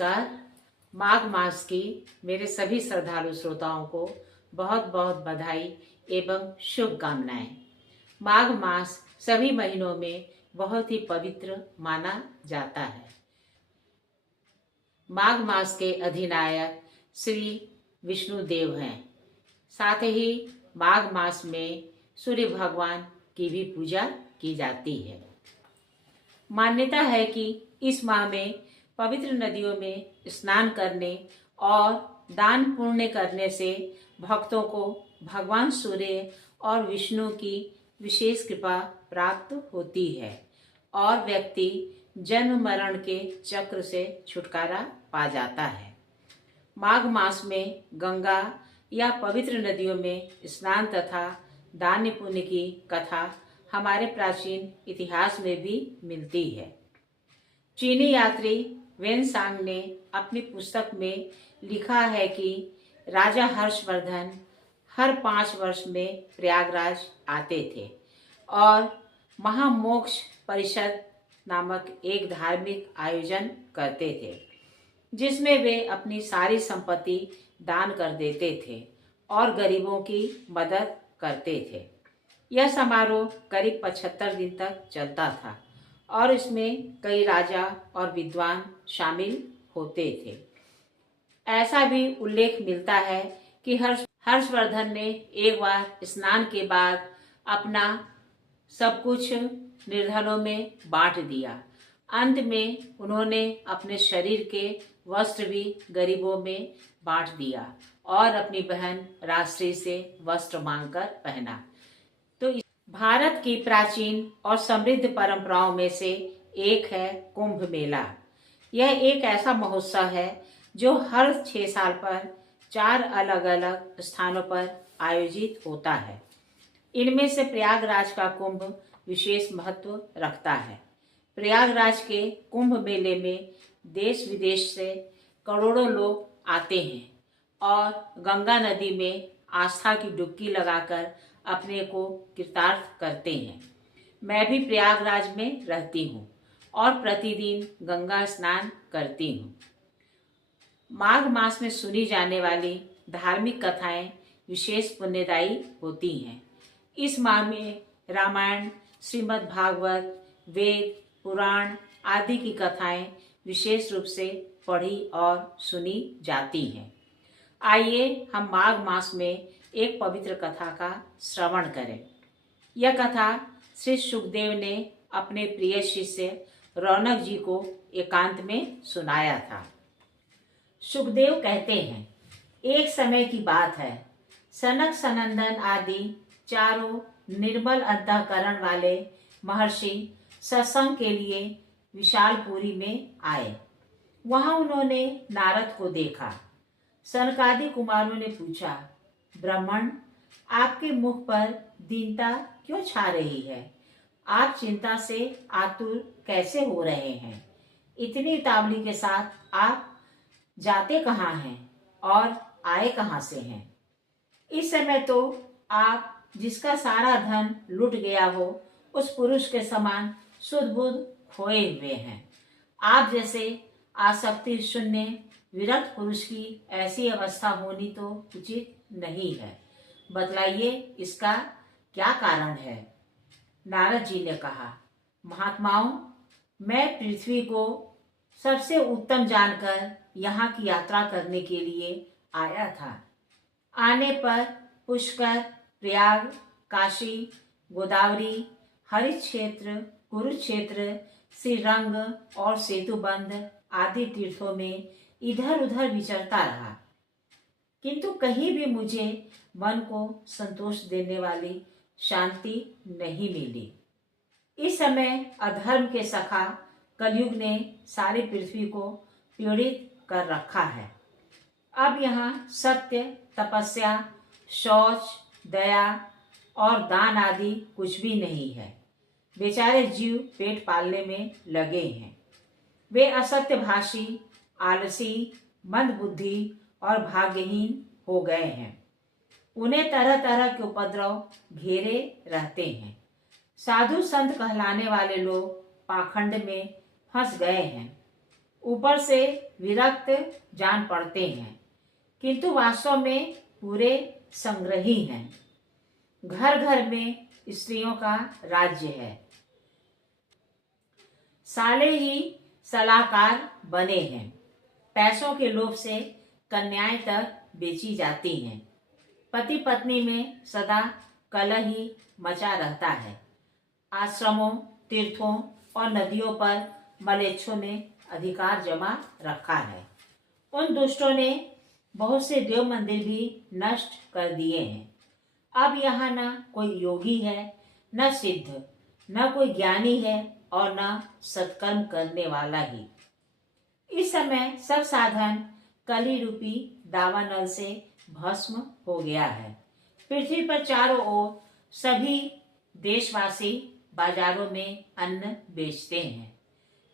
नमस्कार। माघ मास की मेरे सभी श्रद्धालु श्रोताओं को बहुत बहुत बधाई एवं शुभकामनाएं। माघ मास सभी महीनों में बहुत ही पवित्र माना जाता है। माघ मास के अधिनायक श्री विष्णु देव हैं। साथ ही माघ मास में सूर्य भगवान की भी पूजा की जाती है। मान्यता है कि इस माह में पवित्र नदियों में स्नान करने और दान पुण्य करने से भक्तों को भगवान सूर्य और विष्णु की विशेष कृपा प्राप्त होती है और व्यक्ति जन्म मरण के चक्र से छुटकारा पा जाता है। माघ मास में गंगा या पवित्र नदियों में स्नान तथा दान पुण्य की कथा हमारे प्राचीन इतिहास में भी मिलती है। चीनी यात्री वेनसांग ने अपनी पुस्तक में लिखा है कि राजा हर्षवर्धन हर 5 वर्ष में प्रयागराज आते थे और महामोक्ष परिषद नामक एक धार्मिक आयोजन करते थे, जिसमें वे अपनी सारी संपत्ति दान कर देते थे और गरीबों की मदद करते थे। यह समारोह करीब 75 दिन तक चलता था और इसमें कई राजा और विद्वान शामिल होते थे। ऐसा भी उल्लेख मिलता है कि हर्षवर्धन ने एक बार स्नान के बाद अपना सब कुछ निर्धनों में बांट दिया। अंत में उन्होंने अपने शरीर के वस्त्र भी गरीबों में बांट दिया और अपनी बहन राजश्री से वस्त्र मांगकर पहना। तो भारत की प्राचीन और समृद्ध परंपराओं में से एक है कुंभ मेला। यह एक ऐसा महोत्सव है जो हर 6 साल पर 4 अलग अलग स्थानों पर आयोजित होता है। इनमें से प्रयागराज का कुंभ विशेष महत्व रखता है। प्रयागराज के कुंभ मेले में देश विदेश से करोड़ों लोग आते हैं और गंगा नदी में आस्था की डुबकी लगाकर अपने को कृतार्थ करते हैं। मैं भी प्रयागराज में रहती हूँ और प्रतिदिन गंगा स्नान करती हूँ। माघ मास में सुनी जाने वाली धार्मिक कथाएं विशेष पुण्यदायी होती हैं। इस माह में रामायण, श्रीमद् भागवत, वेद, पुराण आदि की कथाएं विशेष रूप से पढ़ी और सुनी जाती हैं। आइए हम माघ मास में एक पवित्र कथा का श्रवण करें। यह कथा श्री सुखदेव ने अपने प्रिय शिष्य रौनक जी को एकांत में सुनाया था। सुखदेव कहते हैं, एक समय की बात है, सनक सनंदन आदि चारों निर्मल अंतःकरण वाले महर्षि सत्संग के लिए विशालपुरी में आए। वहां उन्होंने नारद को देखा। सनकादि कुमारों ने पूछा, ब्राह्मण, आपके मुख पर दीनता क्यों छा रही है? आप चिंता से आतुर कैसे हो रहे हैं? इतनी उतावली के साथ आप जाते कहाँ हैं और आए कहाँ से हैं? इस समय तो आप जिसका सारा धन लुट गया हो उस पुरुष के समान शुद्ध बुद्ध खोए हुए हैं। आप जैसे आसक्ति शून्य विरक्त पुरुष की ऐसी अवस्था होनी तो उचित नहीं है। बतलाइए, इसका क्या कारण है? नारद जी ने कहा, महात्माओं, मैं पृथ्वी को सबसे उत्तम जानकर यहाँ की यात्रा करने के लिए आया था। आने पर पुष्कर, प्रयाग, काशी, गोदावरी, हरित क्षेत्र, कुरुक्षेत्र, श्रीरंग और सेतुबंध आदि तीर्थों में इधर उधर विचरता रहा, किंतु कहीं भी मुझे मन को संतोष देने वाली शांति नहीं मिली। इस समय अधर्म के सखा कलयुग ने सारी पृथ्वी को पीड़ित कर रखा है। अब यहाँ सत्य, तपस्या, शौच, दया और दान आदि कुछ भी नहीं है। बेचारे जीव पेट पालने में लगे हैं। वे असत्य भाषी, आलसी, मंदबुद्धि और भाग्यहीन हो गए हैं। उन्हें तरह तरह के उपद्रव घेरे रहते हैं। साधु संत कहलाने वाले लोग पाखंड में फंस गए हैं। ऊपर से विरक्त जान पड़ते हैं, किंतु वास्तव में पूरे संग्रही हैं। घर घर में स्त्रियों का राज्य है। साले ही सलाहकार बने हैं। पैसों के लोभ से कन्याएं तक बेची जाती हैं। पति पत्नी में सदा कलह ही मचा रहता है। आश्रमों, तीर्थों और नदियों पर मलेच्छों ने अधिकार जमा रखा है। उन दुष्टों ने बहुत से देव मंदिर भी नष्ट कर दिए हैं। अब यहाँ न कोई योगी है, न सिद्ध, न कोई ज्ञानी है और न सत्कर्म करने वाला ही। इस समय सब साधन कली रूपी दावानल से भस्म हो गया है। पृथ्वी पर चारों ओर सभी देशवासी बाजारों में अन्न बेचते हैं।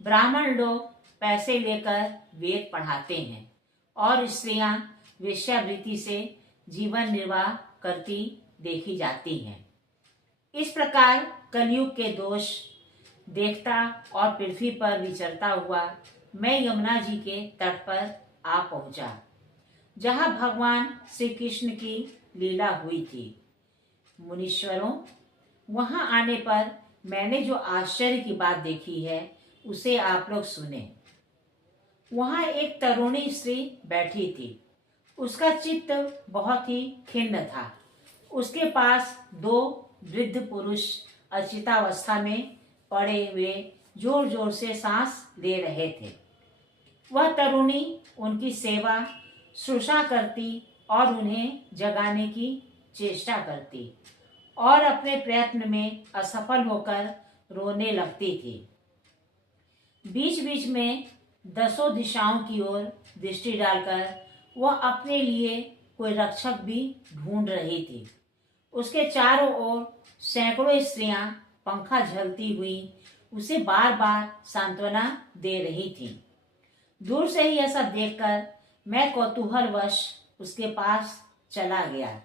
ब्राह्मण लोग पैसे लेकर वेद पढ़ाते हैं और स्त्रियां वेश्यावृत्ति से जीवन निर्वाह करती देखी जाती हैं। इस प्रकार कलयुग के दोष देखता और पृथ्वी पर विचरता हुआ मैं यमुना जी के तट पर आ पहुंचा, जहां भगवान श्री कृष्ण की लीला हुई थी। मुनीश्वरों, वहां आने पर मैंने जो आश्चर्य की बात देखी है उसे आप लोग सुने। वहां एक तरुणी स्त्री बैठी थी। उसका चित्त बहुत ही खिन्न था। उसके पास दो वृद्ध पुरुष अचितावस्था में पड़े हुए जोर जोर से सांस ले रहे थे। वह तरुणी उनकी सेवा शुश्रूषा करती और उन्हें जगाने की चेष्टा करती और अपने प्रयत्न में असफल होकर रोने लगती थी। बीच बीच में दसों दिशाओं की ओर दृष्टि डालकर वह अपने लिए कोई रक्षक भी ढूंढ रही थी। उसके चारों ओर सैकड़ों स्त्रियां पंखा झलती हुई उसे बार बार सांत्वना दे रही थीं। दूर से ही ऐसा देखकर मैं कौतूहलवश उसके पास चला गया।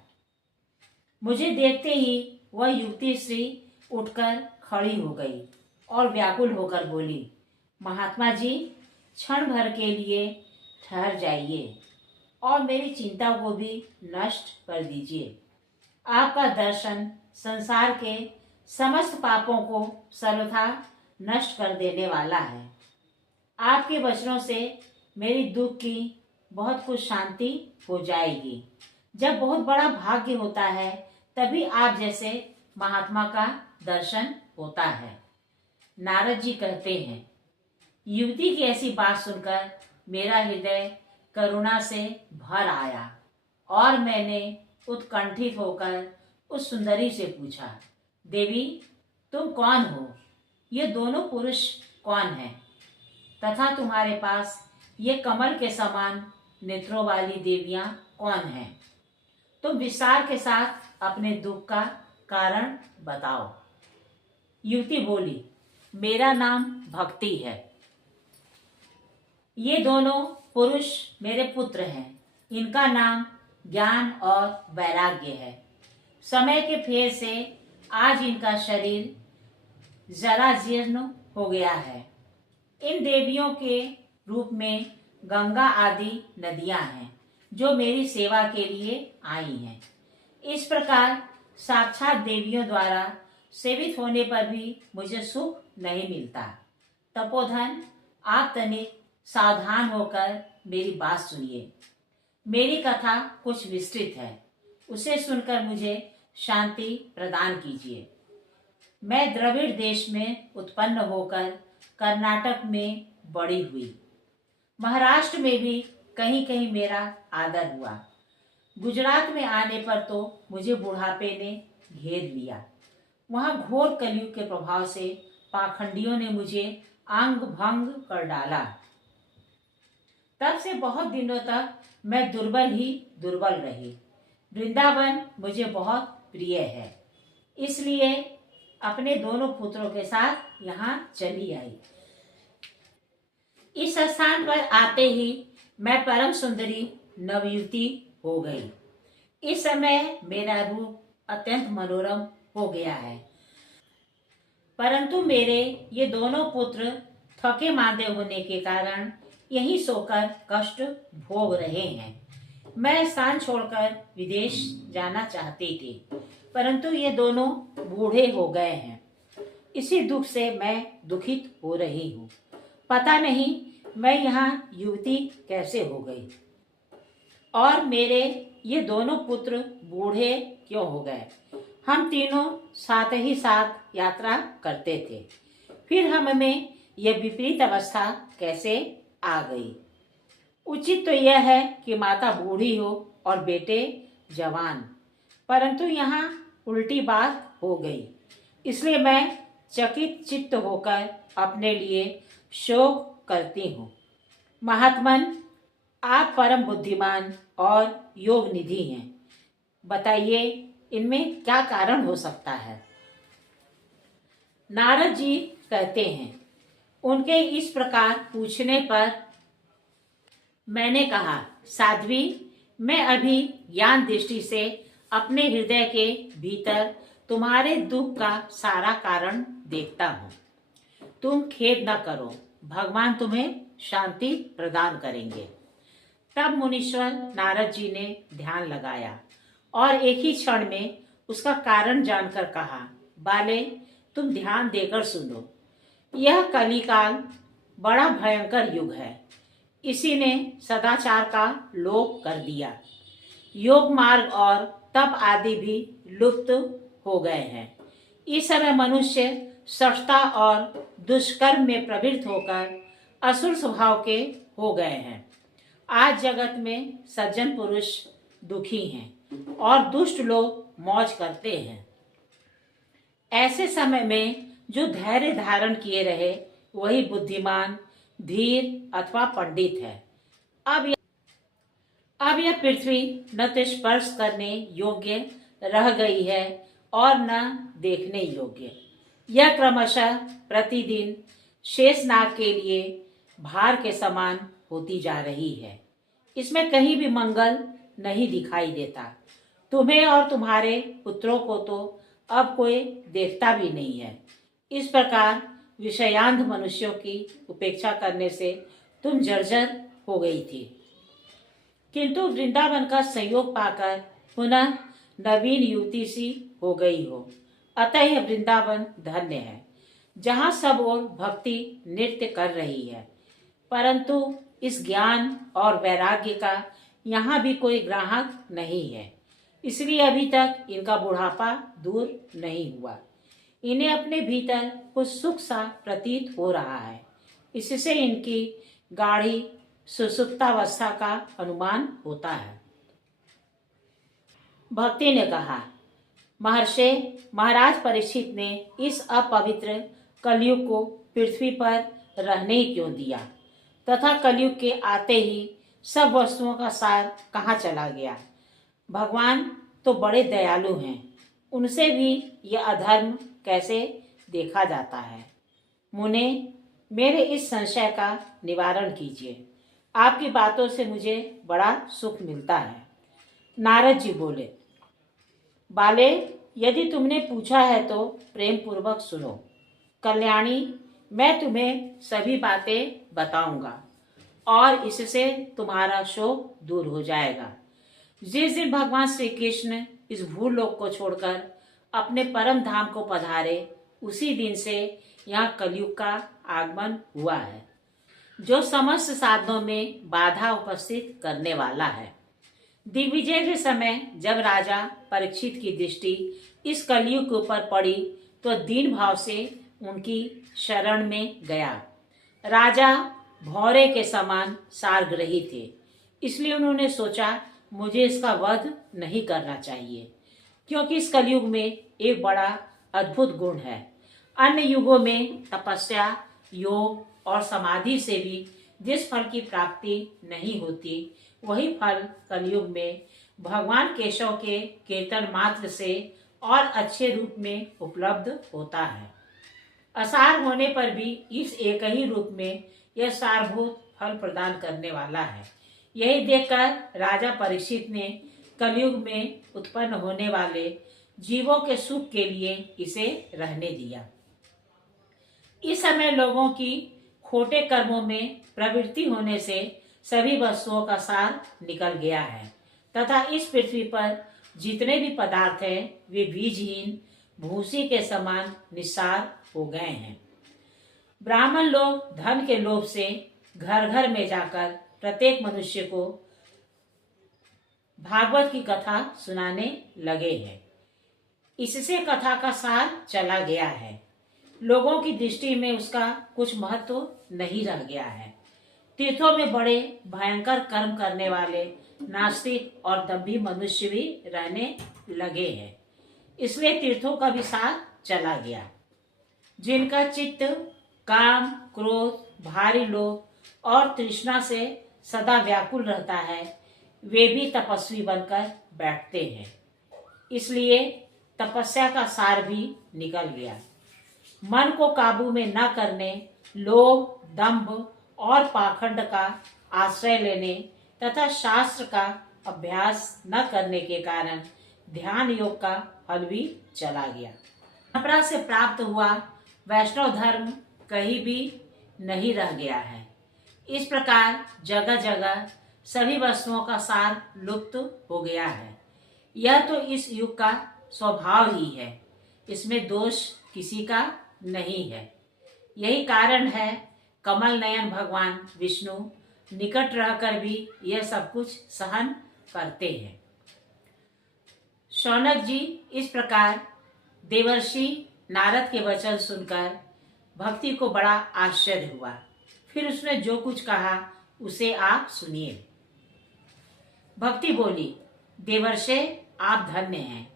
मुझे देखते ही वह युवती स्त्री उठकर खड़ी हो गई और व्याकुल होकर बोली, महात्मा जी, क्षण भर के लिए ठहर जाइए और मेरी चिंता को भी नष्ट कर दीजिए। आपका दर्शन संसार के समस्त पापों को सर्वथा नष्ट कर देने वाला है। आपके वचनों से मेरी दुख की बहुत कुछ शांति हो जाएगी। जब बहुत बड़ा भाग्य होता है तभी आप जैसे महात्मा का दर्शन होता है। नारद जी कहते हैं, युवती की ऐसी बात सुनकर मेरा हृदय करुणा से भर आया और मैंने उत्कंठित होकर उस सुंदरी से पूछा, देवी, तुम कौन हो? ये दोनों पुरुष कौन हैं? तथा तुम्हारे पास ये कमल के समान नेत्रों वाली देवियां कौन हैं? तुम विस्तार के साथ अपने दुख का कारण बताओ। युवती बोली, मेरा नाम भक्ति है। ये दोनों पुरुष मेरे पुत्र हैं। इनका नाम ज्ञान और वैराग्य है। समय के फेर से आज इनका शरीर जरा जीर्ण हो गया है। इन देवियों के रूप में गंगा आदि नदियां हैं जो मेरी सेवा के लिए आई हैं। इस प्रकार साक्षात देवियों द्वारा सेवित होने पर भी मुझे सुख नहीं मिलता। तपोधन, आप तनिक सावधान होकर मेरी बात सुनिए। मेरी कथा कुछ विस्तृत है, उसे सुनकर मुझे शांति प्रदान कीजिए। मैं द्रविड़ देश में उत्पन्न होकर कर्नाटक में बड़ी हुई। महाराष्ट्र में भी कहीं कहीं मेरा आदर हुआ। गुजरात में आने पर तो मुझे बुढ़ापे ने घेर लिया। वहां घोर कलयुग के प्रभाव से पाखंडियों ने मुझे अंग भंग कर डाला। तब से बहुत दिनों तक मैं दुर्बल ही दुर्बल रही। वृंदावन मुझे बहुत प्रिय है, इसलिए अपने दोनों पुत्रों के साथ यहाँ चली आई। इस स्थान पर आते ही मैं परम सुंदरी नवयुवती हो गई। इस समय मेरा रूप अत्यंत मनोरम हो गया है, परंतु मेरे ये दोनों पुत्र थके मांदे होने के कारण यहीं सोकर कष्ट भोग रहे हैं। मैं स्थान छोड़कर विदेश जाना चाहती थी, परंतु ये दोनों बूढ़े हो गए हैं। इसी दुख से मैं दुखित हो रही हूँ। पता नहीं मैं यहाँ युवती कैसे हो गई और मेरे ये दोनों पुत्र बूढ़े क्यों हो गए। हम तीनों साथ ही साथ यात्रा करते थे, फिर हम में यह विपरीत अवस्था कैसे आ गई। उचित तो यह है कि माता बूढ़ी हो और बेटे जवान, परंतु यहाँ उल्टी बात हो गई। इसलिए मैं चकित चित्त होकर अपने लिए शोक करती हूँ। महात्मन, आप परम बुद्धिमान और योग निधि हैं। बताइए इनमें क्या कारण हो सकता है। नारद जी कहते हैं, उनके इस प्रकार पूछने पर मैंने कहा, साध्वी, मैं अभी ज्ञान दृष्टि से अपने हृदय के भीतर तुम्हारे दुख का सारा कारण देखता हूँ। तुम खेद न करो, भगवान तुम्हें शांति प्रदान करेंगे। तब मुनीश्वर नारद जी ने ध्यान लगाया और एक ही क्षण में उसका कारण जानकर कहा, बाले, तुम ध्यान देकर सुनो। यह कलिकाल बड़ा भयंकर युग है। इसी ने सदाचार का लोप कर दिया। योग मार्ग और तप आदि भी लुप्त हो गए हैं। इस समय मनुष्य सष्टा और दुष्कर्म में प्रवृत्त होकर असुर स्वभाव के हो गए हैं। आज जगत में सज्जन पुरुष दुखी हैं और दुष्ट लोग मौज करते हैं। ऐसे समय में जो धैर्य धारण किए रहे वही बुद्धिमान, धीर अथवा पंडित है। अब यह पृथ्वी न तो स्पर्श करने योग्य रह गई है और न देखने योग्य। यह क्रमशः प्रतिदिन शेषनाग के लिए भार के समान होती जा रही है। इसमें कहीं भी मंगल नहीं दिखाई देता। तुम्हें और तुम्हारे पुत्रों को तो अब कोई देखता भी नहीं है। इस प्रकार विषयांध मनुष्यों की उपेक्षा करने से तुम जर्जर हो गई थी, किंतु वृंदावन का सहयोग पाकर पुनः नवीन युवती सी हो गई हो। अतः यह वृंदावन धन्य है, जहाँ सब ओर भक्ति नृत्य कर रही है। परंतु इस ज्ञान और वैराग्य का यहाँ भी कोई ग्राहक नहीं है, इसलिए अभी तक इनका बुढ़ापा दूर नहीं हुआ। इन्हें अपने भीतर कुछ सुख सा प्रतीत हो रहा है। इससे इनकी गाढ़ी सुसुप्तावस्था का अनुमान होता है। भक्ति ने कहा, महर्षि, महाराज परीक्षित ने इस अपवित्र कलयुग को पृथ्वी पर रहने ही क्यों दिया, तथा कलयुग के आते ही सब वस्तुओं का सार कहाँ चला गया। भगवान तो बड़े दयालु हैं, उनसे भी यह अधर्म कैसे देखा जाता है। मुने, मेरे इस संशय का निवारण कीजिए। आपकी बातों से मुझे बड़ा सुख मिलता है। नारद जी बोले, बाले, यदि तुमने पूछा है तो प्रेम पूर्वक सुनो। कल्याणी, मैं तुम्हें सभी बातें बताऊंगा और इससे तुम्हारा शोक दूर हो जाएगा। जिस दिन भगवान श्री कृष्ण इस भूलोक को छोड़कर अपने परम धाम को पधारे, उसी दिन से यहाँ कलयुग का आगमन हुआ है, जो समस्त साधनों में बाधा उपस्थित करने वाला है। दिग्विजय के समय जब राजा परीक्षित की दृष्टि इस कलयुग के ऊपर पड़ी तो दीन भाव से उनकी शरण में गया। राजा भौरे के समान सारग्रही थे, इसलिए उन्होंने सोचा मुझे इसका वध नहीं करना चाहिए, क्योंकि इस कलयुग में एक बड़ा अद्भुत गुण है। अन्य युगों में तपस्या, योग और समाधि से भी जिस फल की प्राप्ति नहीं होती, वही फल कलयुग में भगवान केशव के कीर्तन मात्र से और अच्छे रूप में उपलब्ध होता है। असार होने पर भी इस एक ही रूप में यह सारभूत फल प्रदान करने वाला है। यही देखकर राजा परीक्षित ने कलयुग में उत्पन्न होने वाले जीवों के सुख के लिए इसे रहने दिया। इस समय लोगों की खोटे कर्मों में प्रवृत्ति होने से सभी वस्तुओं का सार निकल गया है तथा इस पृथ्वी पर जितने भी पदार्थ हैं वे बीजहीन भूसी के समान निस्सार हो गए हैं। ब्राह्मण लोग धन के लोभ से घर घर में जाकर प्रत्येक मनुष्य को भागवत की कथा सुनाने लगे हैं। इससे कथा का सार चला गया है। लोगों की दृष्टि में उसका कुछ महत्व नहीं रह गया है। तीर्थों में बड़े भयंकर कर्म करने वाले नास्तिक और दंभी मनुष्य भी रहने लगे हैं। इसलिए तीर्थों का भी सार चला गया। जिनका चित्त काम, क्रोध, भारी लोभ और तृष्णा से सदा व्याकुल रहता है वे भी तपस्वी बनकर बैठते हैं। इसलिए तपस्या का सार भी निकल गया। मन को काबू में न करने, लोभ, दंभ और पाखंड का आश्रय लेने तथा शास्त्र का अभ्यास न करने के कारण ध्यान योग का फल भी चला गया। परंपरा से प्राप्त हुआ वैष्णव धर्म कहीं भी नहीं रह गया है। इस प्रकार जगह जगह सभी वस्तुओं का सार लुप्त हो गया है। यह तो इस युग का स्वभाव ही है, इसमें दोष किसी का नहीं है। यही कारण है कमल नयन भगवान विष्णु निकट रहकर भी यह सब कुछ सहन करते हैं। शौनक जी इस प्रकार देवर्षि नारद के वचन सुनकर भक्ति को बड़ा आश्चर्य हुआ। फिर उसने जो कुछ कहा उसे आप सुनिए। भक्ति बोली, देवर्षे आप धन्य हैं।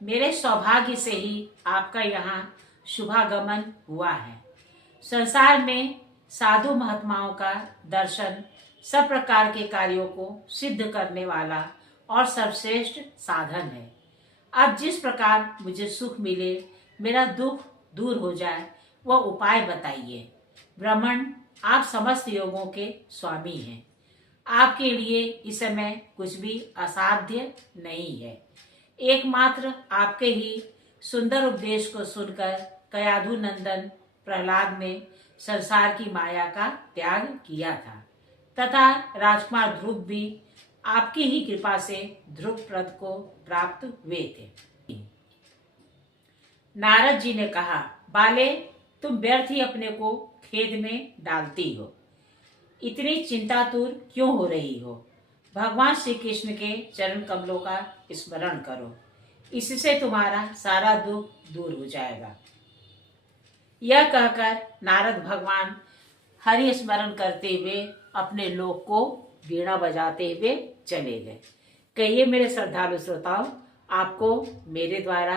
मेरे सौभाग्य से ही आपका यहाँ शुभागमन हुआ है। संसार में साधु महात्माओं का दर्शन सब प्रकार के कार्यों को सिद्ध करने वाला और सर्वश्रेष्ठ साधन है। अब जिस प्रकार मुझे सुख मिले, मेरा दुख दूर हो जाए, वह उपाय बताइए। ब्राह्मण, आप समस्त योगों के स्वामी हैं। आपके लिए इस समय कुछ भी असाध्य नहीं है। एकमात्र आपके ही सुंदर उपदेश को सुनकर कयाधु नंदन प्रहलाद ने संसार की माया का त्याग किया था तथा राजकुमार ध्रुव भी आपकी ही कृपा से ध्रुव पद को प्राप्त हुए थे। नारद जी ने कहा, बाले, तुम व्यर्थ ही अपने को खेद में डालती हो। इतनी चिंतातुर क्यों हो रही हो? भगवान श्री कृष्ण के चरण कमलों का स्मरण करो, इससे तुम्हारा सारा दुख दूर हो जाएगा। यह कहकर नारद भगवान हरि स्मरण करते हुए अपने लोक को वीणा बजाते हुए चले गए। कहिए मेरे श्रद्धालु श्रोताओं, आपको मेरे द्वारा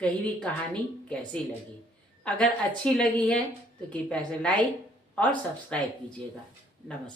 कही हुई कहानी कैसी लगी? अगर अच्छी लगी है तो कृपया से लाइक और सब्सक्राइब कीजिएगा। नमस्कार।